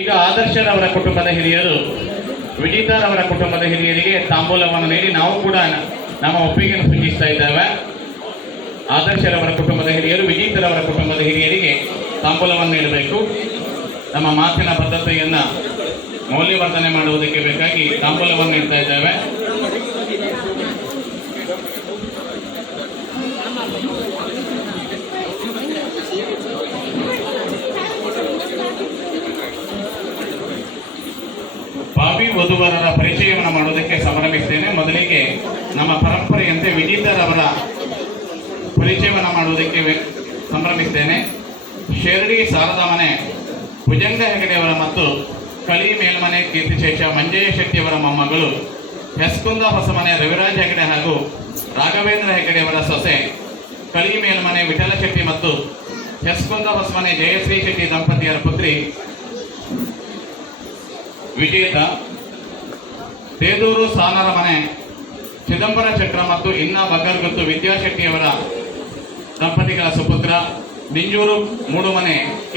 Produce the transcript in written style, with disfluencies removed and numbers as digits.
ಈಗ ಆದರ್ಶರವರ ಕುಟುಂಬದ ಹಿರಿಯರು ವಿಜೇತಾರವರ ಕುಟುಂಬದ ಹಿರಿಯರಿಗೆ ತಾಂಬೂಲವನ್ನು ನೀಡಿ ನಾವು ಕೂಡ ನಮ್ಮ ಒಪ್ಪಿಗೆಯನ್ನು ಸೂಚಿಸ್ತಾ ಇದ್ದೇವೆ. ಆದರ್ಶರವರ ಕುಟುಂಬದ ಹಿರಿಯರು ವಿಜೇತರವರ ಕುಟುಂಬದ ಹಿರಿಯರಿಗೆ ತಾಂಬೂಲವನ್ನು ನೀಡಬೇಕು. ನಮ್ಮ ಮಾತಿನ ಬದ್ಧತೆಯನ್ನ ಮೌಲ್ಯವರ್ಧನೆ ಮಾಡುವುದಕ್ಕೆ ಬೇಕಾಗಿ ತಾಂಬೂಲವನ್ನು ನೀಡ್ತಾ ಇದ್ದೇವೆ. ಭಾವಿ ವಧುವರರ ಪರಿಚಯವನ್ನು ಮಾಡುವುದಕ್ಕೆ ಸಂಭ್ರಮಿಸ್ತೇನೆ. ಮೊದಲಿಗೆ ನಮ್ಮ ಪರಂಪರೆಯಂತೆ ವಿಜೇತರವರ ಪರಿಚಯವನ್ನು ಮಾಡುವುದಕ್ಕೆ ಸಂಭ್ರಮಿಸ್ತೇನೆ. ಶಿರಡಿ ಶಾರದಾ ಮನೆ ಭುಜಂಗ ಹೆಗಡೆಯವರ ಮತ್ತು ಕಳಿ ಮೇಲ್ಮನೆ ಕೀರ್ತಿಶೇಷ ಮಂಜಯ್ಯ ಶೆಟ್ಟಿಯವರ ಮೊಮ್ಮಗಳು ಹೆಸ್ಕುಂದ ಹೊಸಮನೆ ರವಿರಾಜ್ ಹೆಗಡೆ ಹಾಗೂ ರಾಘವೇಂದ್ರ ಹೆಗಡೆಯವರ ಸೊಸೆ ಕಳಿ ಮೇಲ್ಮನೆ ವಿಠಲ ಶೆಟ್ಟಿ ಮತ್ತು ಹೆಸ್ಕುಂದ ಹೊಸಮನೆ ಜಯಶ್ರೀ ಶೆಟ್ಟಿ ದಂಪತಿಯರ ಪುತ್ರಿ ವಿಜೇತ ತೇದೂರು ಸಾನರ ಮನೆ ಚಿದಂಬರ ಚಕ್ರ ಮತ್ತು ಇನ್ನ ಬಗ್ಗರ್ಗುತ್ತು ವಿದ್ಯಾಶೆಟ್ಟಿಯವರ ದಂಪತಿಗಳ ಸುಪುತ್ರ ನಿಂಜೂರು ಮೂಡುಮನೆ